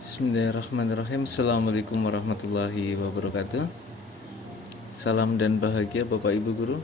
Bismillahirrahmanirrahim. Assalamualaikum warahmatullahi wabarakatuh. Salam dan bahagia Bapak Ibu Guru.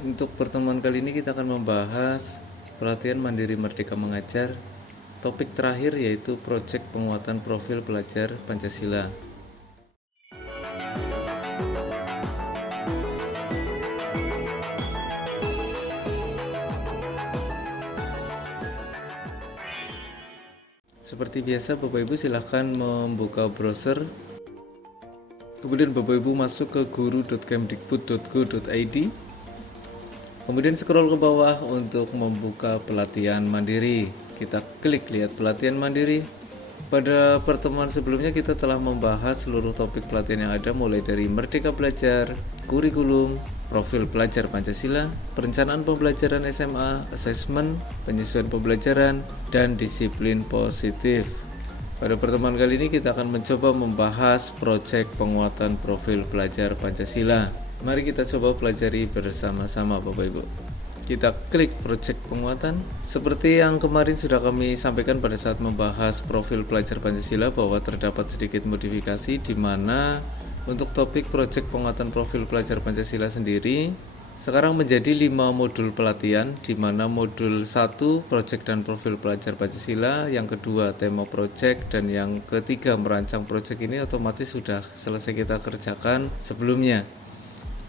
Untuk pertemuan kali ini kita akan membahas pelatihan mandiri Merdeka Mengajar. Topik terakhir yaitu proyek penguatan profil pelajar Pancasila. Seperti biasa Bapak Ibu silahkan membuka browser. Kemudian Bapak Ibu masuk ke guru.kemdikbud.go.id. Kemudian scroll ke bawah untuk membuka pelatihan mandiri. Kita klik lihat pelatihan mandiri. Pada pertemuan sebelumnya kita telah membahas seluruh topik pelatihan yang ada, mulai dari Merdeka Belajar, kurikulum, profil pelajar Pancasila, perencanaan pembelajaran SMA, asesmen, penyesuaian pembelajaran, dan disiplin positif. Pada pertemuan kali ini kita akan mencoba membahas proyek penguatan profil pelajar Pancasila. Mari kita coba pelajari bersama-sama Bapak Ibu. Kita klik proyek penguatan. Seperti yang kemarin sudah kami sampaikan pada saat membahas profil pelajar Pancasila, bahwa terdapat sedikit modifikasi di mana untuk topik proyek penguatan profil pelajar Pancasila sendiri sekarang menjadi 5 modul pelatihan, di mana modul 1 proyek dan profil pelajar Pancasila, yang kedua tema proyek, dan yang ketiga merancang proyek ini otomatis sudah selesai kita kerjakan sebelumnya.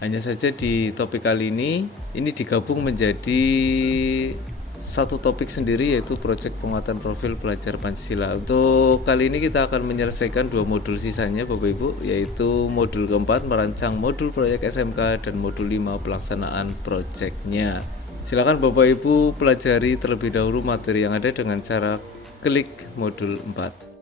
Hanya saja di topik kali ini digabung menjadi satu topik sendiri, yaitu proyek penguatan profil pelajar Pancasila. Untuk kali ini kita akan menyelesaikan 2 modul sisanya Bapak Ibu, yaitu modul keempat merancang modul proyek SMK dan modul 5 pelaksanaan proyeknya. Silakan Bapak Ibu pelajari terlebih dahulu materi yang ada dengan cara klik modul 4.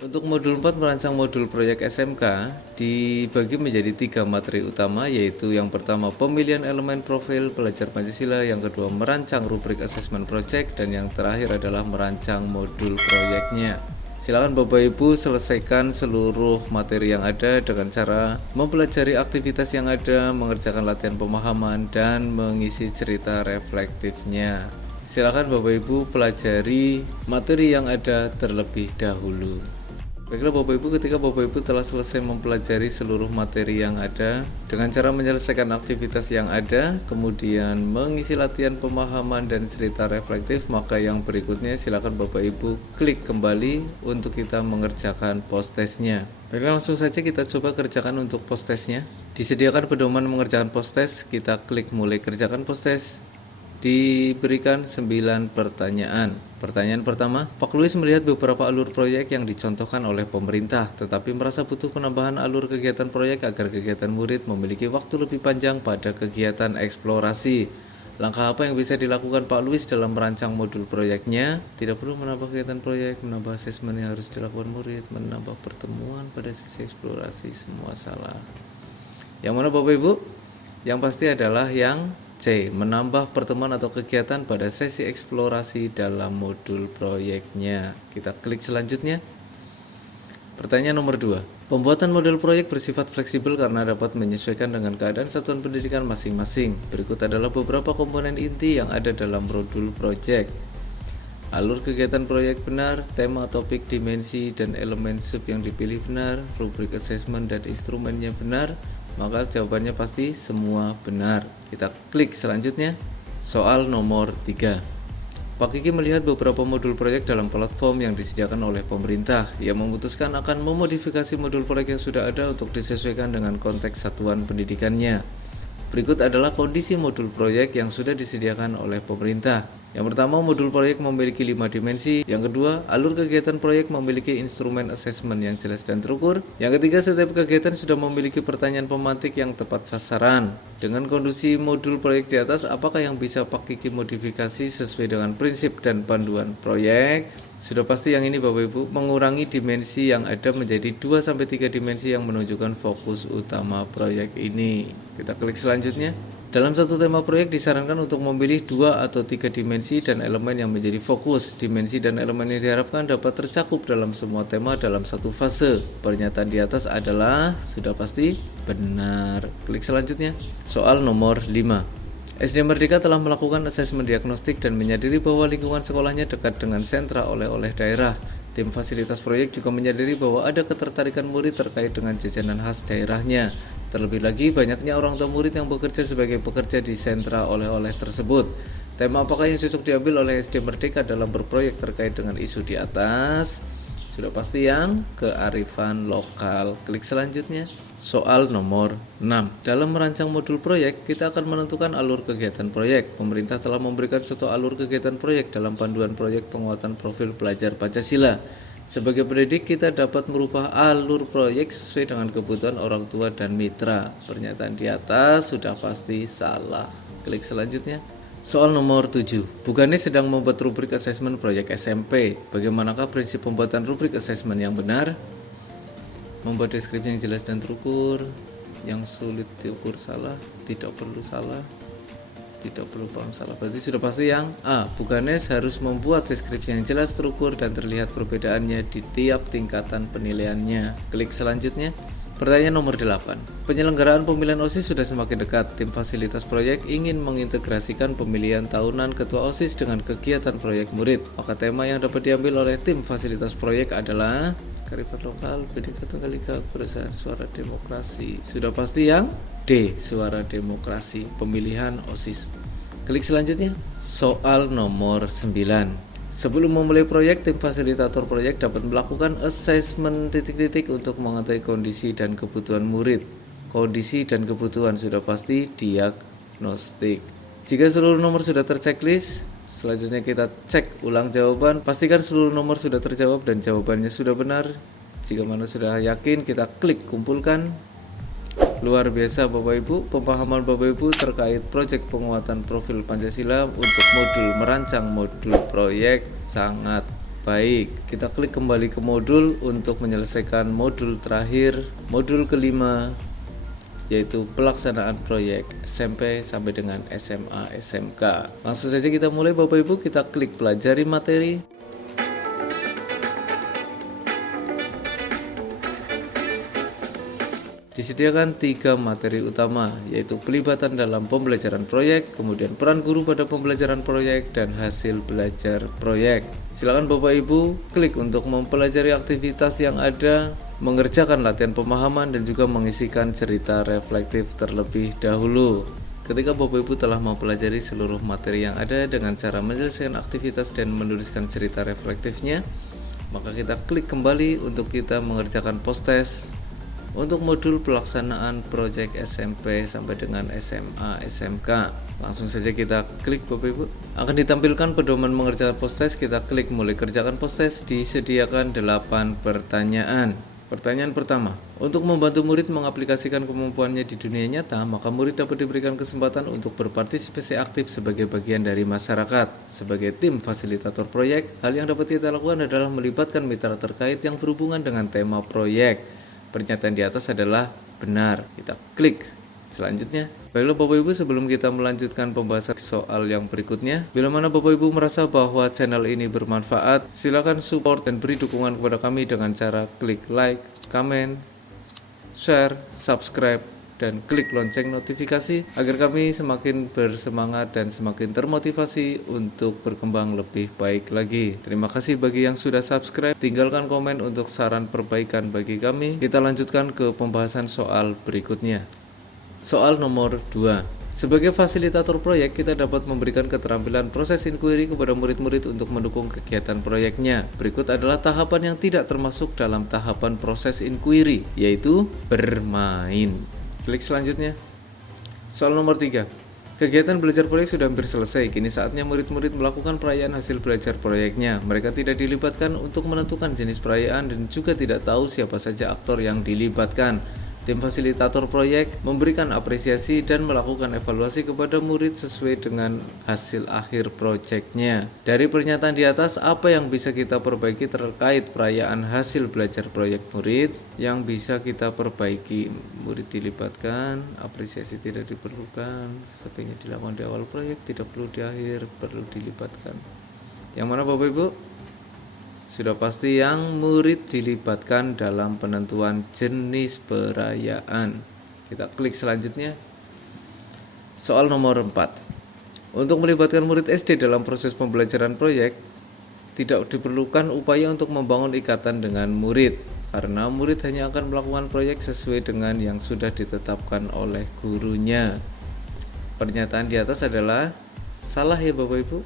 Untuk modul 4 merancang modul proyek SMK dibagi menjadi 3 materi utama, yaitu yang pertama pemilihan elemen profil pelajar Pancasila, yang kedua merancang rubrik asesmen proyek, dan yang terakhir adalah merancang modul proyeknya. Silakan Bapak Ibu selesaikan seluruh materi yang ada dengan cara mempelajari aktivitas yang ada, mengerjakan latihan pemahaman, dan mengisi cerita reflektifnya. Silakan Bapak Ibu pelajari materi yang ada terlebih dahulu. Baiklah Bapak Ibu, ketika Bapak Ibu telah selesai mempelajari seluruh materi yang ada dengan cara menyelesaikan aktivitas yang ada, kemudian mengisi latihan pemahaman dan cerita reflektif, maka yang berikutnya silakan Bapak Ibu klik kembali untuk kita mengerjakan post testnya. Baiklah, langsung saja kita coba kerjakan untuk post testnya. Disediakan pedoman mengerjakan post test, kita klik mulai kerjakan post test. Diberikan 9 pertanyaan. Pertanyaan pertama, Pak Luis melihat beberapa alur proyek yang dicontohkan oleh pemerintah, tetapi merasa butuh penambahan alur kegiatan proyek agar kegiatan murid memiliki waktu lebih panjang pada kegiatan eksplorasi. Langkah apa yang bisa dilakukan Pak Luis dalam merancang modul proyeknya? Tidak perlu menambah kegiatan proyek, menambah asesmen yang harus dilakukan murid, menambah pertemuan pada sesi eksplorasi, semua salah. Yang mana Bapak Ibu? Yang pasti adalah yang C, menambah pertemuan atau kegiatan pada sesi eksplorasi dalam modul proyeknya. Kita klik selanjutnya. Pertanyaan nomor 2. Pembuatan modul proyek bersifat fleksibel karena dapat menyesuaikan dengan keadaan satuan pendidikan masing-masing. Berikut adalah beberapa komponen inti yang ada dalam modul proyek. Alur kegiatan proyek benar, tema, topik, dimensi, dan elemen sub yang dipilih benar, rubrik asesmen dan instrumennya benar, maka jawabannya pasti semua benar. Kita klik selanjutnya. Soal nomor 3. Pak Kiki melihat beberapa modul proyek dalam platform yang disediakan oleh pemerintah. Ia memutuskan akan memodifikasi modul proyek yang sudah ada untuk disesuaikan dengan konteks satuan pendidikannya. Berikut adalah kondisi modul proyek yang sudah disediakan oleh pemerintah. Yang pertama, modul proyek memiliki 5 dimensi. Yang kedua, alur kegiatan proyek memiliki instrumen asesmen yang jelas dan terukur. Yang ketiga, setiap kegiatan sudah memiliki pertanyaan pemantik yang tepat sasaran. Dengan kondisi modul proyek di atas, apakah yang bisa Pak Kiki modifikasi sesuai dengan prinsip dan panduan proyek? Sudah pasti yang ini Bapak Ibu, mengurangi dimensi yang ada menjadi 2-3 dimensi yang menunjukkan fokus utama proyek ini. Kita klik selanjutnya. Dalam satu tema proyek disarankan untuk memilih 2 atau 3 dimensi dan elemen yang menjadi fokus. Dimensi dan elemen yang diharapkan dapat tercakup dalam semua tema dalam satu fase. Pernyataan di atas adalah sudah pasti benar. Klik selanjutnya. Soal nomor 5. SD Merdeka telah melakukan asesmen diagnostik dan menyadari bahwa lingkungan sekolahnya dekat dengan sentra oleh-oleh daerah. Tim fasilitas proyek juga menyadari bahwa ada ketertarikan murid terkait dengan jajanan khas daerahnya. Terlebih lagi, banyaknya orang tua murid yang bekerja sebagai pekerja di sentra oleh-oleh tersebut. Tema apakah yang cocok diambil oleh SD Merdeka dalam berproyek terkait dengan isu di atas? Sudah pasti yang kearifan lokal. Klik selanjutnya. Soal nomor 6. Dalam merancang modul proyek, kita akan menentukan alur kegiatan proyek. Pemerintah telah memberikan suatu alur kegiatan proyek dalam panduan proyek penguatan profil pelajar Pancasila. Sebagai pendidik, kita dapat merubah alur proyek sesuai dengan kebutuhan orang tua dan mitra. Pernyataan di atas sudah pasti salah. Klik selanjutnya. Soal nomor 7. Bugane sedang membuat rubrik asesmen proyek SMP. Bagaimanakah prinsip pembuatan rubrik asesmen yang benar? Membuat deskripsi yang jelas dan terukur. Yang sulit diukur salah, tidak perlu salah, tidak perlu paham salah. Berarti sudah pasti yang A. Buganes harus membuat deskripsi yang jelas, terukur, dan terlihat perbedaannya di tiap tingkatan penilaiannya. Klik selanjutnya. Pertanyaan nomor 8. Penyelenggaraan pemilihan OSIS sudah semakin dekat. Tim fasilitas proyek ingin mengintegrasikan pemilihan tahunan ketua OSIS dengan kegiatan proyek murid. Maka tema yang dapat diambil oleh tim fasilitas proyek adalah kearifan lokal, Bhinneka Tunggal Ika, kebersamaan, suara demokrasi. Sudah pasti yang D, suara demokrasi, pemilihan OSIS. Klik selanjutnya. Soal nomor 9. Sebelum memulai proyek, tim fasilitator proyek dapat melakukan asesmen titik-titik untuk mengetahui kondisi dan kebutuhan murid. Kondisi dan kebutuhan sudah pasti diagnostik. Jika seluruh nomor sudah terchecklist, selanjutnya kita cek ulang jawaban. Pastikan seluruh nomor sudah terjawab dan jawabannya sudah benar. Jika mana sudah yakin, kita klik kumpulkan. Luar biasa Bapak Ibu, pemahaman Bapak Ibu terkait proyek penguatan profil Pancasila untuk modul merancang modul proyek sangat baik. Kita klik kembali ke modul untuk menyelesaikan modul terakhir, modul kelima, yaitu pelaksanaan proyek SMP sampai dengan SMA SMK. Langsung saja kita mulai Bapak Ibu, kita klik pelajari materi. Disediakan 3 materi utama, yaitu pelibatan dalam pembelajaran proyek, kemudian peran guru pada pembelajaran proyek, dan hasil belajar proyek. Silakan Bapak Ibu klik untuk mempelajari aktivitas yang ada, mengerjakan latihan pemahaman, dan juga mengisikan cerita reflektif terlebih dahulu. Ketika Bapak Ibu telah mempelajari seluruh materi yang ada dengan cara menyelesaikan aktivitas dan menuliskan cerita reflektifnya, maka kita klik kembali untuk kita mengerjakan post-test untuk modul pelaksanaan proyek SMP sampai dengan SMA SMK. Langsung saja kita klik Bapak Ibu. Akan ditampilkan pedoman mengerjakan post-test. Kita klik mulai kerjakan post-test. Disediakan 8 pertanyaan. Pertanyaan pertama, untuk membantu murid mengaplikasikan kemampuannya di dunia nyata, maka murid dapat diberikan kesempatan untuk berpartisipasi aktif sebagai bagian dari masyarakat. Sebagai tim fasilitator proyek, hal yang dapat kita lakukan adalah melibatkan mitra terkait yang berhubungan dengan tema proyek. Pernyataan di atas adalah benar. Kita klik selanjutnya. Baiklah Bapak Ibu, sebelum kita melanjutkan pembahasan soal yang berikutnya, bila mana Bapak Ibu merasa bahwa channel ini bermanfaat, silakan support dan beri dukungan kepada kami dengan cara klik like, comment, share, subscribe, dan klik lonceng notifikasi agar kami semakin bersemangat dan semakin termotivasi untuk berkembang lebih baik lagi. Terima kasih bagi yang sudah subscribe. Tinggalkan komen untuk saran perbaikan bagi kami. Kita lanjutkan ke pembahasan soal berikutnya. Soal nomor 2. Sebagai fasilitator proyek, kita dapat memberikan keterampilan proses inquiry kepada murid-murid untuk mendukung kegiatan proyeknya. Berikut adalah tahapan yang tidak termasuk dalam tahapan proses inquiry, yaitu bermain. Klik selanjutnya. Soal nomor 3. Kegiatan belajar proyek sudah hampir selesai. Kini saatnya murid-murid melakukan perayaan hasil belajar proyeknya. Mereka tidak dilibatkan untuk menentukan jenis perayaan dan juga tidak tahu siapa saja aktor yang dilibatkan. Tim fasilitator proyek memberikan apresiasi dan melakukan evaluasi kepada murid sesuai dengan hasil akhir proyeknya. Dari pernyataan di atas, apa yang bisa kita perbaiki terkait perayaan hasil belajar proyek murid? Yang bisa kita perbaiki, murid dilibatkan, apresiasi tidak diperlukan, sebaiknya dilakukan di awal proyek, tidak perlu di akhir, perlu dilibatkan. Yang mana Bapak Ibu? Sudah pasti yang murid dilibatkan dalam penentuan jenis perayaan. Kita klik selanjutnya. Soal nomor 4. Untuk melibatkan murid SD dalam proses pembelajaran proyek, tidak diperlukan upaya untuk membangun ikatan dengan murid, karena murid hanya akan melakukan proyek sesuai dengan yang sudah ditetapkan oleh gurunya. Pernyataan di atas adalah salah ya Bapak Ibu,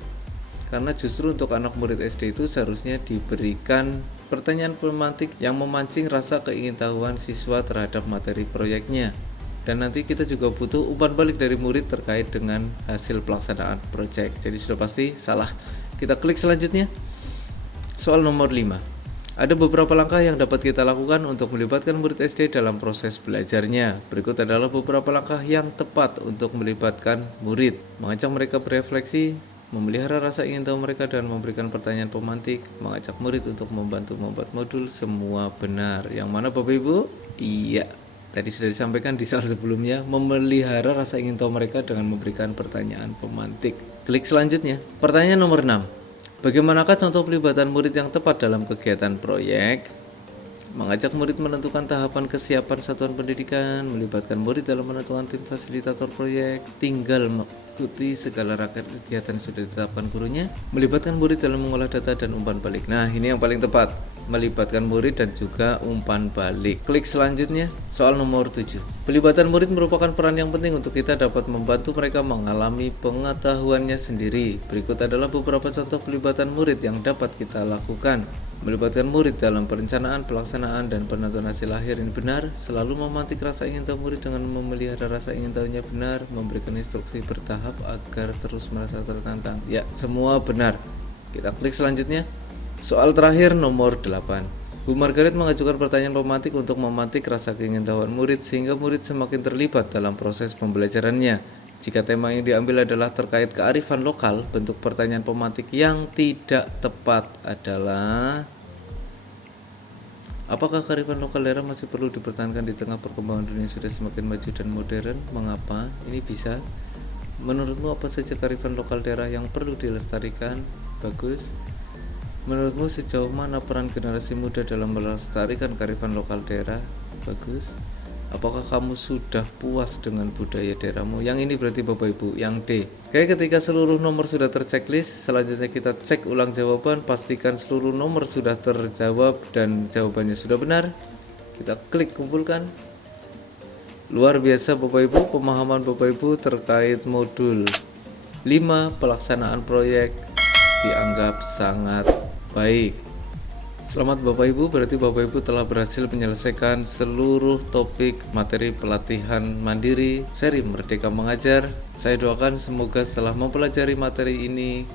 karena justru untuk anak murid SD itu seharusnya diberikan pertanyaan pemantik yang memancing rasa keingintahuan siswa terhadap materi proyeknya. Dan nanti kita juga butuh umpan balik dari murid terkait dengan hasil pelaksanaan proyek. Jadi sudah pasti salah. Kita klik selanjutnya. Soal nomor 5. Ada beberapa langkah yang dapat kita lakukan untuk melibatkan murid SD dalam proses belajarnya. Berikut adalah beberapa langkah yang tepat untuk melibatkan murid. Mengajak mereka berefleksi, memelihara rasa ingin tahu mereka dan memberikan pertanyaan pemantik, mengajak murid untuk membantu membuat modul, semua benar. Yang mana Bapak Ibu? Iya. Tadi sudah disampaikan di soal sebelumnya, memelihara rasa ingin tahu mereka dengan memberikan pertanyaan pemantik. Klik selanjutnya. Pertanyaan nomor 6. Bagaimanakah contoh pelibatan murid yang tepat dalam kegiatan proyek? Mengajak murid menentukan tahapan kesiapan satuan pendidikan, melibatkan murid dalam menentukan tim fasilitator proyek, tinggal mengikuti segala rangkaian kegiatan yang sudah ditetapkan gurunya, melibatkan murid dalam mengolah data dan umpan balik. Nah, ini yang paling tepat, melibatkan murid dan juga umpan balik. Klik selanjutnya, soal nomor 7. Pelibatan murid merupakan peran yang penting untuk kita dapat membantu mereka mengalami pengetahuannya sendiri. Berikut adalah beberapa contoh pelibatan murid yang dapat kita lakukan. Melibatkan murid dalam perencanaan, pelaksanaan, dan penentuan hasil akhir ini benar, selalu memantik rasa ingin tahu murid dengan memelihara rasa ingin tahunya benar, memberikan instruksi bertahap agar terus merasa tertantang. Ya, semua benar. Kita klik selanjutnya. Soal terakhir nomor 8. Bu Margaret mengajukan pertanyaan pemantik untuk memantik rasa keingintahuan murid sehingga murid semakin terlibat dalam proses pembelajarannya. Jika tema yang diambil adalah terkait kearifan lokal, bentuk pertanyaan pemantik yang tidak tepat adalah: apakah kearifan lokal daerah masih perlu dipertahankan di tengah perkembangan dunia sudah semakin maju dan modern? Mengapa? Ini bisa. Menurutmu apa saja kearifan lokal daerah yang perlu dilestarikan? Bagus. Menurutmu sejauh mana peran generasi muda dalam melestarikan kearifan lokal daerah? Bagus. Apakah kamu sudah puas dengan budaya daerahmu? Yang ini berarti Bapak Ibu, yang D. Oke, ketika seluruh nomor sudah terchecklist, selanjutnya kita cek ulang jawaban, pastikan seluruh nomor sudah terjawab dan jawabannya sudah benar. Kita klik kumpulkan. Luar biasa Bapak Ibu, pemahaman Bapak Ibu terkait modul 5 pelaksanaan proyek dianggap sangat baik. Selamat Bapak Ibu, berarti Bapak Ibu telah berhasil menyelesaikan seluruh topik materi pelatihan mandiri seri Merdeka Mengajar. Saya doakan semoga setelah mempelajari materi ini,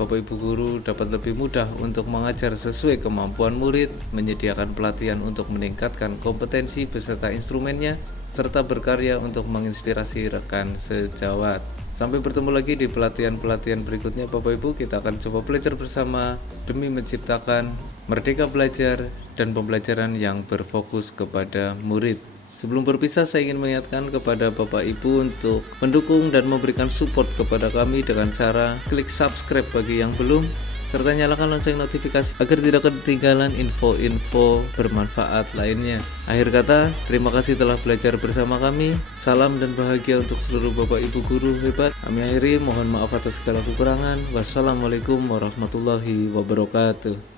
Bapak Ibu guru dapat lebih mudah untuk mengajar sesuai kemampuan murid, menyediakan pelatihan untuk meningkatkan kompetensi beserta instrumennya, serta berkarya untuk menginspirasi rekan sejawat. Sampai bertemu lagi di pelatihan-pelatihan berikutnya Bapak Ibu. Kita akan coba belajar bersama demi menciptakan Merdeka Belajar dan pembelajaran yang berfokus kepada murid. Sebelum berpisah, saya ingin mengingatkan kepada Bapak Ibu untuk mendukung dan memberikan support kepada kami dengan cara klik subscribe bagi yang belum, serta nyalakan lonceng notifikasi agar tidak ketinggalan info-info bermanfaat lainnya. Akhir kata, terima kasih telah belajar bersama kami. Salam dan bahagia untuk seluruh Bapak Ibu guru hebat. Kami akhiri, mohon maaf atas segala kekurangan. Wassalamualaikum warahmatullahi wabarakatuh.